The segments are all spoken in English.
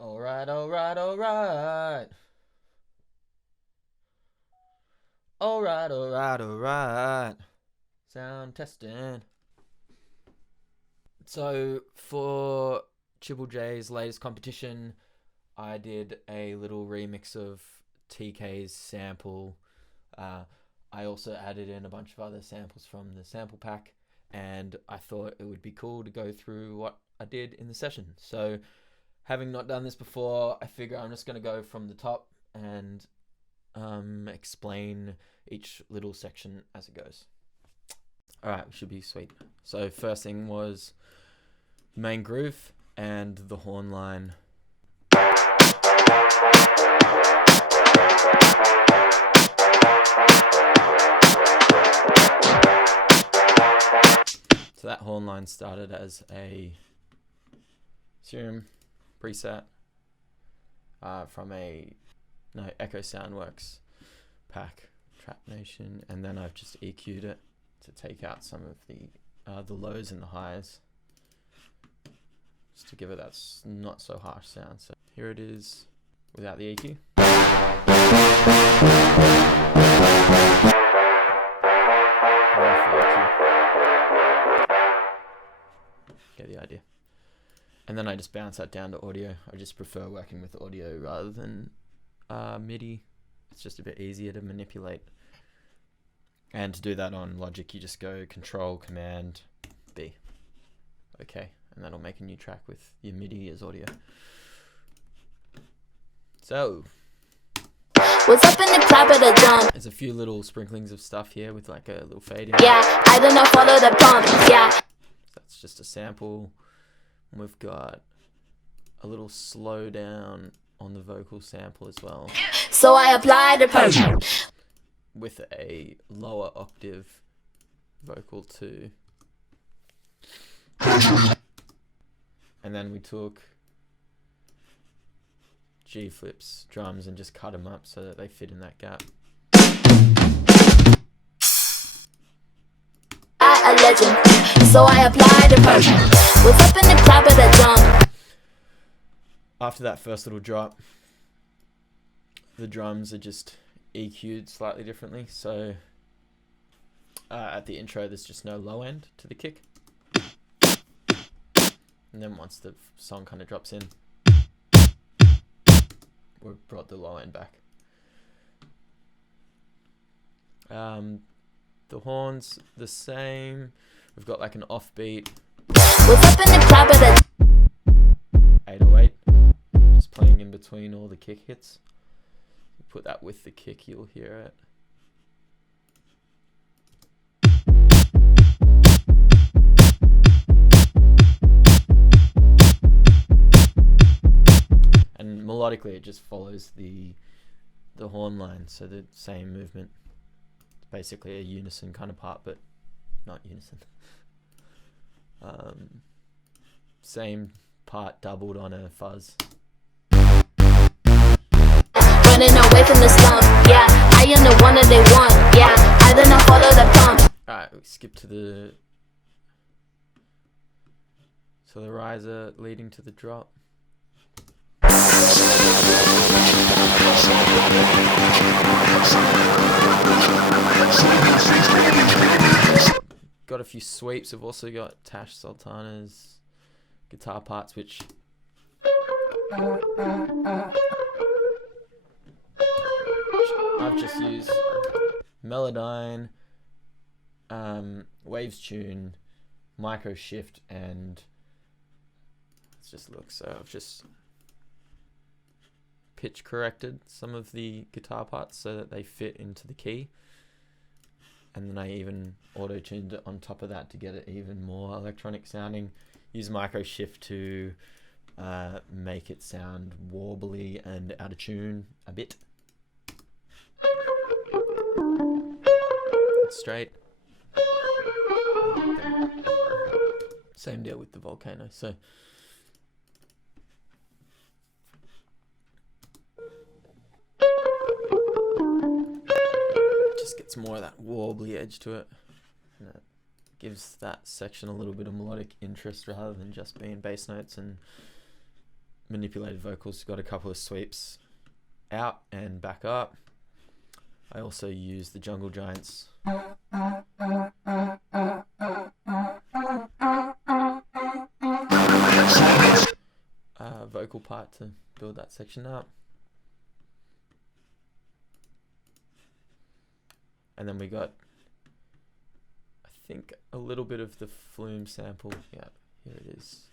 Alright, alright, alright. Alright, alright, alright. Sound testing. So, for Triple J's latest competition, I did a little remix of Tkay's sample. I also added in a bunch of other samples from the sample pack, and I thought it would be cool to go through what I did in the session. So, having not done this before, I figure I'm just going to go from the top and explain each little section as it goes. Alright, we should be sweet. So first thing was main groove and the horn line. So that horn line started as a serum preset from a Echo Soundworks pack, Trap Nation, and then I've just EQ'd it to take out some of the lows and the highs, just to give it that not so harsh sound. So here it is without the EQ. Get the idea. And then I just bounce that down to audio. I just prefer working with audio rather than MIDI. It's just a bit easier to manipulate. And to do that on Logic, you just go Control, Command, B. Okay, and that'll make a new track with your MIDI as audio. So, what's up in the clap of the drum? There's a few little sprinklings of stuff here with like a little fade in. Yeah, I don't know, follow the pump. Yeah. That's just a sample. And we've got a little slow down on the vocal sample as well, So I apply the pressure with a lower octave vocal too. And then we took G flips drums and just cut them up so that they fit in that gap. I a legend. So I apply the pressure. What's up in the clap of the drum? After that first little drop, the drums are just EQ'd slightly differently. So at the intro, there's just no low end to the kick. And then once the song kind of drops in, we've brought the low end back. The horns, the same. We've got like an offbeat. What's up in the clap of the 808. Just playing in between all the kick hits. You put that with the kick, you'll hear it. And melodically it just follows the horn line, so the same movement. It's basically a unison kind of part, but not unison. Same part doubled on a fuzz. running away from the slump? Yeah, I am the one that they want. Yeah, I do not follow the pump. Alright, we skip to the riser leading to the drop. Got a few sweeps. I've also got Tash Sultana's guitar parts, which I've just used Melodyne, Waves Tune, Micro Shift, and let's just look. So I've just pitch corrected some of the guitar parts so that they fit into the key, and then I even auto-tuned it on top of that to get it even more electronic sounding. Use Micro Shift to make it sound warbly and out of tune a bit. Straight. Same deal with the Volcano. So just gets more of that warbly edge to it, and it gives that section a little bit of melodic interest rather than just being bass notes and manipulated vocals. Got a couple of sweeps out and back up. I also use the Jungle Giants vocal part to build that section up. And then we got, I think, a little bit of the Flume sample. Yeah, here it is.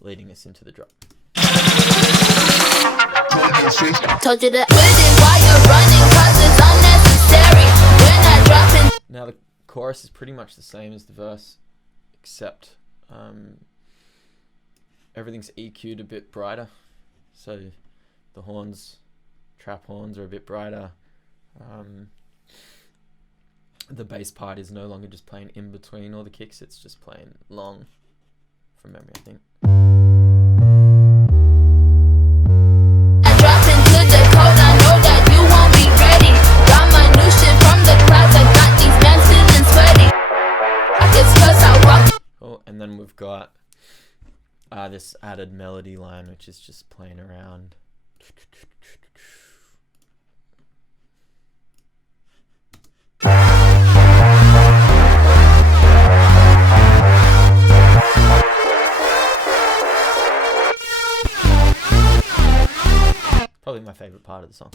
Leading us into the drop. Told you to quit it while you're running, cause it's unnecessary. When I drop in. Now the chorus is pretty much the same as the verse, except everything's EQ'd a bit brighter. So the horns, trap horns, are a bit brighter. The bass part is no longer just playing in between all the kicks, it's just playing long, from memory, I think. Cool. And then we've got this added melody line, which is just playing around. Probably my favorite part of the song.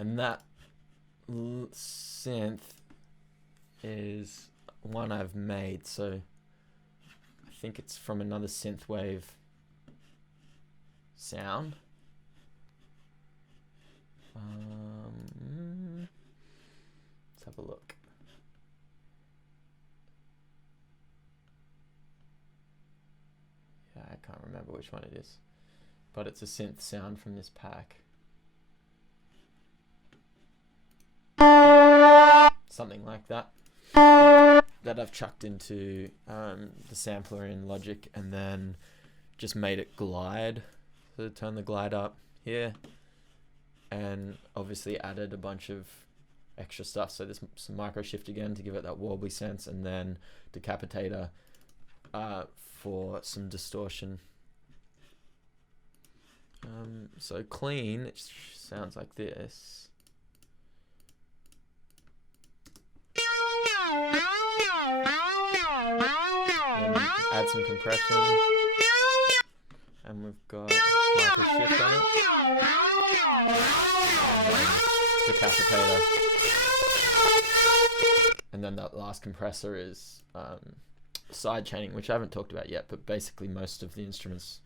And that synth is one I've made, so I think it's from another synthwave sound. Let's have a look. Yeah, I can't remember which one it is, but it's a synth sound from this pack. Something like that I've chucked into the sampler in Logic, and then just made it glide. So turn the glide up here, and obviously added a bunch of extra stuff. So there's some micro shift again to give it that wobbly sense, and then decapitator for some distortion. So clean, it sounds like this. Add some compression, and we've got micro shift on it, and then decapitator, and then that last compressor is side chaining, which I haven't talked about yet, but basically most of the instruments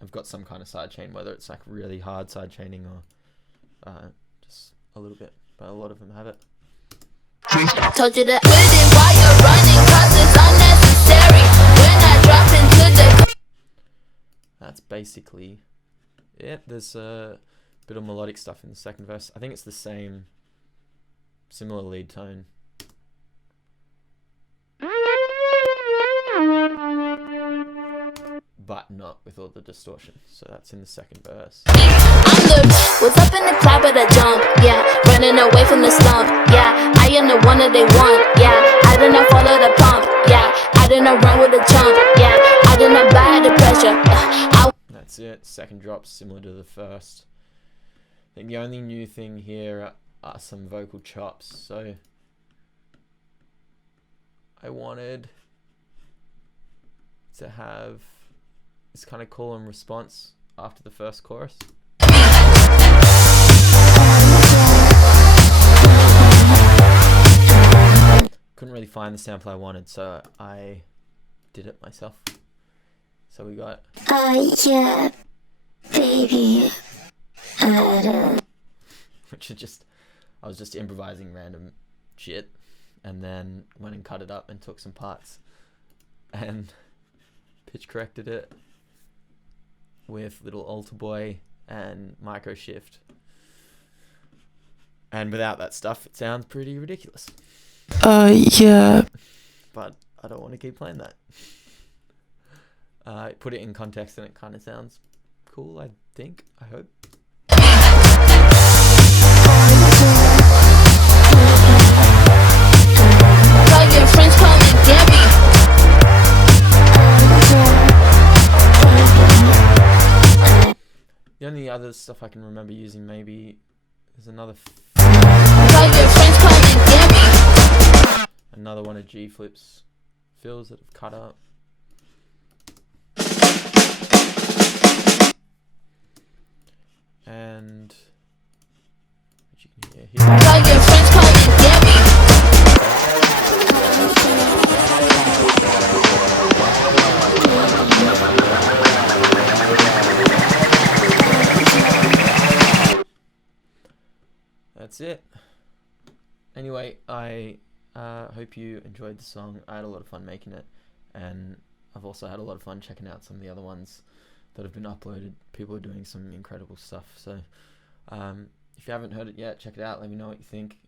have got some kind of side chain, whether it's like really hard side chaining or just a little bit, but a lot of them have it. Told you to quit it while you're running, cause it's unnecessary. When I drop into the. That's basically it. There's a bit of melodic stuff in the second verse. I think it's the same, similar lead tone. But not with all the distortion. So that's in the second verse. What's up in the clap of the jump? Yeah, running away from the slump. Yeah, I am the one that they want. Yeah, I do not follow the pump. Yeah, I do not run with the jump. Yeah, I do not buy the pressure. That's it. Second drop similar to the first. I think the only new thing here are some vocal chops. So I wanted to have this kind of call and response after the first chorus. Couldn't really find the sample I wanted, so I did it myself. So we got yeah, baby. which is just, I was just improvising random shit, and then went and cut it up and took some parts and pitch corrected it with little alter boy and micro shift, and without that stuff it sounds pretty ridiculous. Yeah, but I don't want to keep playing that. Put it in context and it kind of sounds cool, I think, I hope. other stuff I can remember using, maybe there's another Tell your friends come and get me. another one of G Flip's fills that I've cut up. And what you can hear here. Tell your friends come and get me. That's it. Anyway, I hope you enjoyed the song. I had a lot of fun making it, and I've also had a lot of fun checking out some of the other ones that have been uploaded. People are doing some incredible stuff. So if you haven't heard it yet, check it out. Let me know what you think.